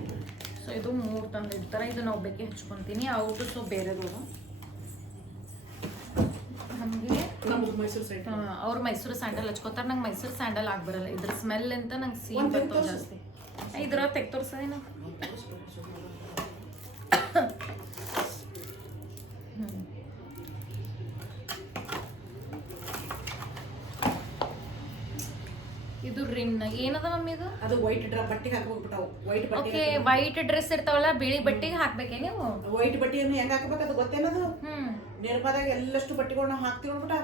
S1: ಸೊ ಇದು ಮೂರು ತಂದಿರ್ತಾರೆ. ಇದು ನಾವು ಬೇಕೇ ಹಚ್ಕೊತೀನಿ. ಅವ್ರದ್ದು ಸೋಪ್ ಬೇರೆದು
S3: ಸೈಡ್
S1: ಅವ್ರು ಮೈಸೂರು ಸ್ಯಾಂಡಲ್ ಹಚ್ಕೋತಾರೆ. ನಂಗೆ ಮೈಸೂರು ಸ್ಯಾಂಡಲ್ ಆಗ್ಬರಲ್ಲ. ಇದ್ರ ಸ್ಮೆಲ್ ಅಂತ ನಂಗೆ ಸೀನ್ ಜಾಸ್ತಿ. ಇದ್ರ ತೆಗ್ ತೋರ್ಸೇನು ರಿನ್ ಏನದ ಮಮ್ಮಿ ಇದು?
S3: ಅದು ವೈಟ್ ಡ್ರ ಬಟ್ಟೆಗೆ ಹಾಕ್ಬಿಟ್ಟಾವು ವೈಟ್ ಬಟ್ಟೆ
S1: ಓಕೆ ವೈಟ್ ಡ್ರೆಸ್ ಇರ್ತಾವಲ್ಲ ಬಿಳಿ ಬಟ್ಟೆಗೆ ಹಾಕ್ಬೇಕೆ ನೀವು?
S3: ವೈಟ್ ಬಟ್ಟೆಯನ್ನು ಹೆಂಗ್ ಹಾಕ್ಬೇಕು ಅದು ಗೊತ್ತೇನದು? ನಿರ್ಮಾದಾಗ ಎಲ್ಲಷ್ಟು ಬಟ್ಟೆಗಳನ್ನ ಹಾಕ್ತಿವಿ ನೋಡ್ಬಿಟ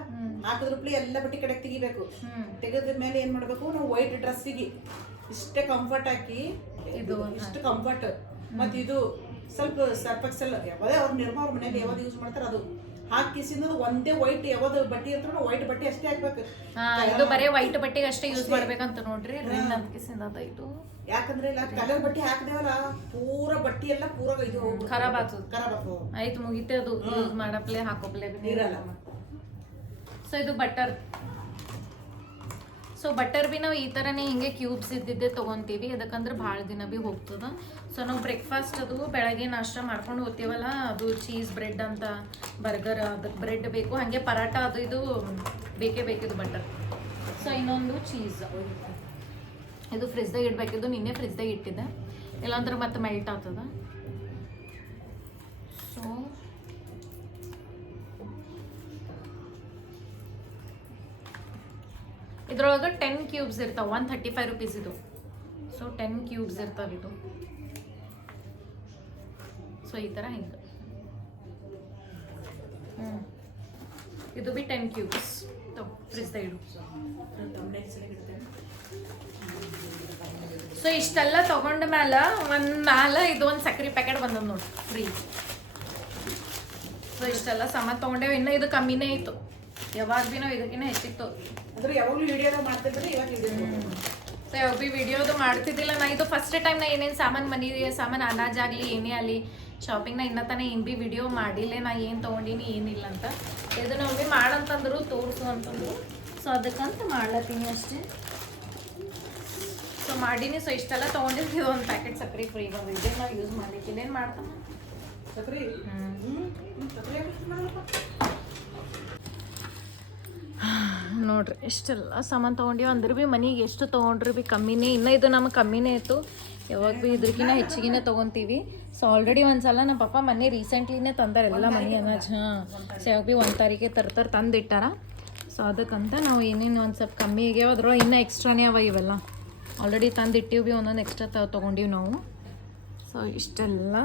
S3: ಹಾಕಿದ್ರಪ್ಲೆ ಎಲ್ಲ ಬಟ್ಟೆ ಕಡೆ ತೆಗಿಬೇಕು. ತೆಗೆದ ಮೇಲೆ ಏನ್ ಮಾಡ್ಬೇಕು? ನಾವು ವೈಟ್ ಡ್ರೆಸ್ಸಿಗೆ ಇಷ್ಟೇ ಕಂಫರ್ಟ್ ಹಾಕಿ
S1: ಇದು
S3: ಇಷ್ಟು ಕಂಫರ್ಟ್ ಮತ್ತೆ ಇದು ಸ್ವಲ್ಪ ಸರ್ಪಕ್ಸೆಲ್ ಯಾವುದೇ ಅವ್ರ ನಿರ್ಮಾ ಅವ್ರ ಮನೇಲಿ ಯಾವ್ದು ಯೂಸ್ ಮಾಡ್ತಾರೆ ಅದು. ಹಾಕಿಸಿಂದ ಒಂದೇ ವೈಟ್ ಯಾವ್ದು ಬಟ್ಟೆ ಅಂತ ವೈಟ್ ಬಟ್ಟೆ ಅಷ್ಟೇ ಹಾಕ್ಬೇಕು.
S1: ಇದು ಬರೇ ವೈಟ್ ಬಟ್ಟೆಗೆ ಅಷ್ಟೇ ಯೂಸ್ ಮಾಡ್ಬೇಕಂತ ನೋಡ್ರಿ ರಿನ್ ಅಂತ ಕಿಸಿಂದ ಇದು.
S3: ಯಾಕಂದ್ರೆ ಇಲ್ಲ ಕಲರ್ ಬಟ್ಟೆ ಹಾಕಿದೇವಲ್ಲ ಪೂರ ಬಟ್ಟೆ ಎಲ್ಲ ಪೂರ ಇದು.
S1: ಖರಾಬ್ ಆಗ್ತದ.
S3: ಖರಾಬ್ ಆಗ್ತದೆ.
S1: ಆಯ್ತು ಮುಗಿತೆ ಅದು. ಯೂಸ್ ಮಾಡಪ್ಲೆ ಹಾಕೋಪ್ಲೆ
S3: ನೀರಲ್ಲ
S1: ಸೊ ಇದು ಬಟರ್ ಸೊ ಬಟರ್ ಭೀ ನಾವು ಈ ಥರನೇ ಹಿಂಗೆ ಕ್ಯೂಬ್ಸ್ ಇದ್ದಿದ್ದೆ ತೊಗೊತೀವಿ. ಅದಕ್ಕಂದ್ರೆ ಭಾಳ ದಿನ ಭೀ ಹೋಗ್ತದ. ಸೊ ನಾವು ಬ್ರೇಕ್ಫಾಸ್ಟ್ ಅದು ಬೆಳಗ್ಗೆ ನಾಷ್ಟ ಮಾಡ್ಕೊಂಡು ಹೋಗ್ತೀವಲ್ಲ, ಅದು ಚೀಸ್ ಬ್ರೆಡ್ ಅಂತ ಬರ್ಗರ್ ಅದಕ್ಕೆ ಬ್ರೆಡ್ ಬೇಕು. ಹಾಗೆ ಪರಾಟ ಅದು ಇದು ಬೇಕೇ ಬೇಕಿದು ಬಟರ್ ಸೊ ಇನ್ನೊಂದು ಚೀಸ್ ಇದು ಫ್ರಿಜ್ದಾಗ ಇಡಬೇಕಿದ್ದು ನಿನ್ನೆ ಫ್ರಿಜ್ದಾಗ ಇಟ್ಟಿದ್ದೆ. ಇಲ್ಲಾಂದ್ರೆ ಮತ್ತೆ ಮೆಲ್ಟ್ ಆಗ್ತದ. ಸೊ ಇದ್ರೊಳಗೆ ಟೆನ್ ಕ್ಯೂಬ್ಸ್ ಇರ್ತಾವೆ. ಒನ್ ಥರ್ಟಿ ಫೈವ್ ರುಪೀಸ್ ಇದು. ಸೊ ಟೆನ್ ಕ್ಯೂಬ್ಸ್ ಇರ್ತಾವೆ ಇದು. ಸೊ ಈ ಥರ ಹಿಂಗೆ. ಹ್ಞೂ ಇದು ಬಿ ಟೆನ್ ಕ್ಯೂಬ್ಸ್ ಫ್ರಿಜ್ ಇಡು. ಸೊ ಇಷ್ಟೆಲ್ಲ ತಗೊಂಡ ಮ್ಯಾಲ ಒಂದು ಮ್ಯಾಲ ಇದು ಒಂದು ಸಕ್ರೆ ಪ್ಯಾಕೆಟ್ ಬಂದದ ನೋಡಿ ಫ್ರೀ ಸೊ ಇಷ್ಟೆಲ್ಲ ಸಾಮಾನು ತೊಗೊಂಡೇವು. ಇನ್ನೂ ಇದು ಕಮ್ಮಿನೇ ಇತ್ತು ಯಾವಾಗ ಭೀ ನಾವು ಇದಕ್ಕಿಂತ ಹೆಚ್ಚಿತ್ತು
S3: ಅಂದ್ರೆ ಯಾವಾಗ್ಲೂ ವಿಡಿಯೋದಾಗ ಮಾಡ್ತಿದ್ರೆ ಇವಾಗ
S1: ಸೊ ಯಾವಾಗ ವಿಡಿಯೋದು ಮಾಡ್ತಿದ್ದಿಲ್ಲ. ನಾ ಇದು ಫಸ್ಟ್ ಟೈಮ್ ನಾ ಏನೇನು ಸಾಮಾನು ಮನಿ ಸಾಮಾನು ಅಂದಾಜಾಗಲಿ ಏನೇ ಆಗಲಿ ಶಾಪಿಂಗ್ ಇನ್ನ ತಾನೇ ಏನು ಭೀ ವಿಡಿಯೋ ಮಾಡಿಲ್ಲ. ನಾ ಏನು ತೊಗೊಂಡೀನಿ ಏನಿಲ್ಲ ಅಂತ. ಇದು ನಾವು ಭೀ ಮಾಡಂತಂದ್ರು ತೋರಿಸು ಅಂತಂದ್ರು. ಸೊ ಅದಕ್ಕಂತ ಮಾಡ್ಲತ್ತೀನಿ ಅಷ್ಟೇ. ಸೊ ಮಾಡೀನಿ. ಸೊ ಇಷ್ಟೆಲ್ಲ ತೊಗೊಂಡಿದ್ದು ಇದು ಒಂದು ಪ್ಯಾಕೆಟ್ ಸಕ್ರಿ ಫ್ರೀ ಬಂದು ಇದೆ ನಾವು ಯೂಸ್ ಮಾಡ್ಲಿಕ್ಕೆ. ಇನ್ನೇನು ಮಾಡ್ತಾನೆ?
S3: ಸಕ್ರಿ? ಹ್ಮ್. ಹ್ಮ್, ಸಕ್ರಿ ಯಾಕ್ use ಮಾಡಲ್ಲಪ್ಪ?
S1: ನೋಡ್ರಿ ಎಷ್ಟೆಲ್ಲ ಸಾಮಾನು ತೊಗೊಂಡಿವಿ ಅಂದ್ರೆ ಭೀ ಮನೆಗೆ ಎಷ್ಟು ತೊಗೊಂಡ್ರಿ ಭೀ ಕಮ್ಮಿನೇ, ಇನ್ನೂ ಇದು ನಮಗೆ ಕಮ್ಮಿನೇ ಇತ್ತು. ಯಾವಾಗ ಭೀ ಇದ್ರಕಿನ್ನ ಹೆಚ್ಚಿಗೆನೇ ತೊಗೊತೀವಿ. ಸೊ ಆಲ್ರೆಡಿ ಒಂದ್ಸಲ ನಮ್ಮ ಪಪ್ಪ ಮನೆ ರೀಸೆಂಟ್ಲಿನೇ ತಂದಾರೆ ಎಲ್ಲ ಮನೆ ಅನಾಜ್, ಹಾಂ. ಸೊ ಯಾವಾಗ ಭೀ ಒಂದು ತಾರೀಕೆ ತರ್ತಾರೆ ತಂದಿಟ್ಟಾರ. ಸೊ ಅದಕ್ಕಂತ ನಾವು ಏನೇನು ಒಂದು ಸ್ವಲ್ಪ ಕಮ್ಮಿ ಆಗ್ಯಾವ. ಅದ್ರೊಳಗೆ ಇನ್ನೂ ಎಕ್ಸ್ಟ್ರಾನೇ ಅವ ಇವೆಲ್ಲ. ಆಲ್ರೆಡಿ ತಂದಿಟ್ಟಿವಿ ಭೀ ಒಂದೊಂದು ಎಕ್ಸ್ಟ್ರಾ ತ ತೊಗೊಂಡಿವಿ ನಾವು. ಸೊ ಇಷ್ಟೆಲ್ಲ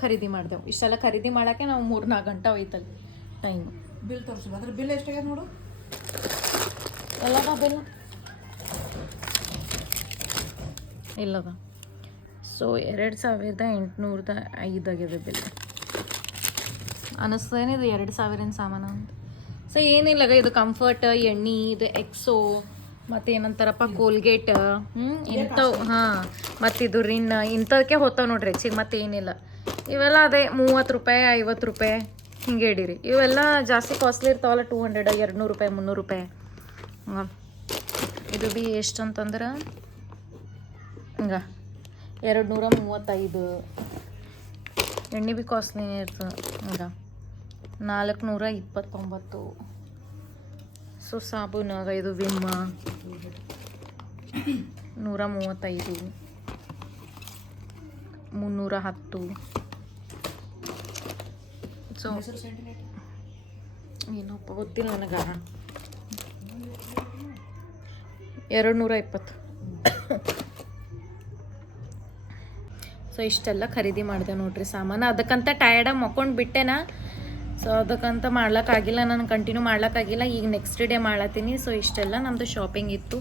S1: ಖರೀದಿ ಮಾಡ್ದೆವು. ಇಷ್ಟೆಲ್ಲ ಖರೀದಿ ಮಾಡೋಕ್ಕೆ ನಾವು ಮೂರು ನಾಲ್ಕು ಗಂಟೆ ಹೋಯ್ತಲ್ಲಿ ಟೈಮ್
S3: ಬಿಲ್ ತೋರ್ಸು, ಅದ್ರ ಬಿಲ್ ಎಷ್ಟಾಗ್ಯದ ನೋಡು?
S1: ಇಲ್ಲದ ಸೊ ಎರಡು ಸಾವಿರದ ಎಂಟುನೂರದ ಐದು ಆಗಿದೆ ಬಿಲ್ ಅನ್ನಿಸ್ತೇನಿದು ಎರಡು ಸಾವಿರದ ಸಾಮಾನು ಅಂತ. ಸೊ ಏನಿಲ್ಲ ಇದು ಕಂಫರ್ಟ್ ಎಣ್ಣೆ, ಇದು ಎಕ್ಸೋ ಮತ್ತು ಏನಂತಾರಪ್ಪ ಕೋಲ್ಗೇಟ್ ಹ್ಞೂ ಇಂಥವು, ಹಾಂ. ಮತ್ತು ಇದು ರಿನ್ ಇಂಥದಕ್ಕೆ ಹೋಗ್ತಾವೆ ನೋಡ್ರಿ, ಹೆಚ್ಚಿಗೆ ಮತ್ತೆ ಏನಿಲ್ಲ. ಇವೆಲ್ಲ ಅದೇ ಮೂವತ್ತು ರೂಪಾಯಿ, ಐವತ್ತು ರೂಪಾಯಿ ಹಿಂಗೆ ಹಿಡೀರಿ ಇವೆಲ್ಲ ಜಾಸ್ತಿ ಕಾಸ್ಟ್ಲಿ ಇರ್ತಾವಲ್ಲ ಟೂ ಹಂಡ್ರೆಡ್ ಎರಡು ನೂರು ರೂಪಾಯಿ, ಮುನ್ನೂರು ರೂಪಾಯಿ. ಇದು ಬಿ ಎಷ್ಟು ಅಂತಂದ್ರೆ ಹಿಂಗ. ಎರಡು ನೂರ ಮೂವತ್ತೈದು ಎಣ್ಣೆ ಬಿ ಕಾಸ್ಟ್ಲಿ ಇರ್ತದೆ. ಹಿಂಗ. ನಾಲ್ಕು ನೂರ ಇಪ್ಪತ್ತೊಂಬತ್ತು ಸೊ ಸಾಬೂನಾಗ ಇದು ವಿಮ್ಮ. ನೂರ ಮೂವತ್ತೈದು ಮುನ್ನೂರ ಹತ್ತು ಸೊ ಏನಪ್ಪ ಗೊತ್ತಿಲ್ಲ ನನಗೆ. ಎರಡು ನೂರ ಇಪ್ಪತ್ತು ಸೊ ಇಷ್ಟೆಲ್ಲ ಖರೀದಿ ಮಾಡಿದೆ ನೋಡ್ರಿ ಸಾಮಾನು. ಅದಕ್ಕಂತ ಟಯರ್ಡಾಗಿ ಮಕ್ಕೊಂಡು ಬಿಟ್ಟೆನಾ? ಸೊ ಅದಕ್ಕಂತ ಮಾಡ್ಲಕ್ಕಾಗಿಲ್ಲ. ನಾನು ಕಂಟಿನ್ಯೂ ಮಾಡ್ಲಕ್ಕಾಗಿಲ್ಲ. ಈಗ ನೆಕ್ಸ್ಟ್ ಡೇ ಮಾಡ್ಲತ್ತೀನಿ. ಸೊ ಇಷ್ಟೆಲ್ಲ ನಮ್ಮದು ಶಾಪಿಂಗ್ ಇತ್ತು.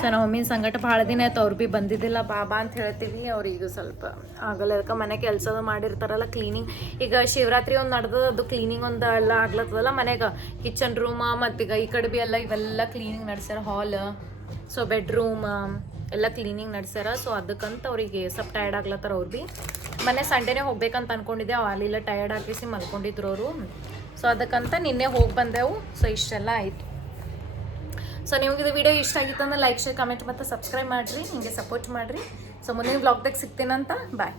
S1: ಸೊ ನಮ್ಮ ಮಮ್ಮಿನ ಸಂಗಟ ಭಾಳ ದಿನ ಆಯ್ತು. ಅವ್ರು ಭೀ ಬಂದಿದ್ದಿಲ್ಲ. ಬಾಬಾ ಅಂತ ಹೇಳ್ತೀವಿ ಅವ್ರಿಗೆ ಸ್ವಲ್ಪ ಆಗಲ್ಲ. ಅದಕ್ಕೆ ಮನೆ ಕೆಲಸ ಮಾಡಿರ್ತಾರಲ್ಲ ಕ್ಲೀನಿಂಗ್ ಈಗ ಶಿವರಾತ್ರಿ ಒಂದು ನಡೆದ ಅದು ಕ್ಲೀನಿಂಗ್ ಒಂದು ಎಲ್ಲ ಆಗ್ಲತ್ತದಲ್ಲ ಮನೆಗೆ. ಕಿಚನ್ ರೂಮ ಮತ್ತೀಗ ಈ ಕಡೆ ಭೀ ಎಲ್ಲ ಇವೆಲ್ಲ ಕ್ಲೀನಿಂಗ್ ನಡೆಸ್ಯಾರ. ಹಾಲ್ ಸೊ ಬೆಡ್ರೂಮ್ ಎಲ್ಲ ಕ್ಲೀನಿಂಗ್ ನಡೆಸ್ಯಾರ ಸೊ ಅದಕ್ಕಂತ ಅವರಿಗೆ ಸ್ವಲ್ಪ ಟಯರ್ಡ್ ಆಗ್ಲತ್ತಾರ ಅವ್ರು ಭೀ ಮನೆ ಸಂಡೇನೇ ಹೋಗ್ಬೇಕಂತ ಅನ್ಕೊಂಡಿದ್ದೆ. ಅಲ್ಲಿಲ್ಲ ಟಯರ್ಡ್ ಆಗಿಸಿ ಮಲ್ಕೊಂಡಿದ್ರು ಅವರು. ಸೊ ಅದಕ್ಕಂತ ನಿನ್ನೆ ಹೋಗಿ ಬಂದೆವು. ಸೊ ಇಷ್ಟೆಲ್ಲ ಆಯಿತು. ಸೊ ನಿಮ್ಗೆ ಇದು ವಿಡಿಯೋ ಇಷ್ಟ ಆಗಿತ್ತು ಅಂದ್ರೆ ಲೈಕ್ ಶೇರ್ ಕಮೆಂಟ್ ಮತ್ತು ಸಬ್ಸ್ಕ್ರೈಬ್ ಮಾಡಿರಿ. ಹಿಂಗೆ ಸಪೋರ್ಟ್ ಮಾಡಿರಿ. ಸೊ ಮುಂದಿನ ಬ್ಲಾಗ್ದಾಗ ಸಿಗ್ತೀನಂತ. ಬಾಯ್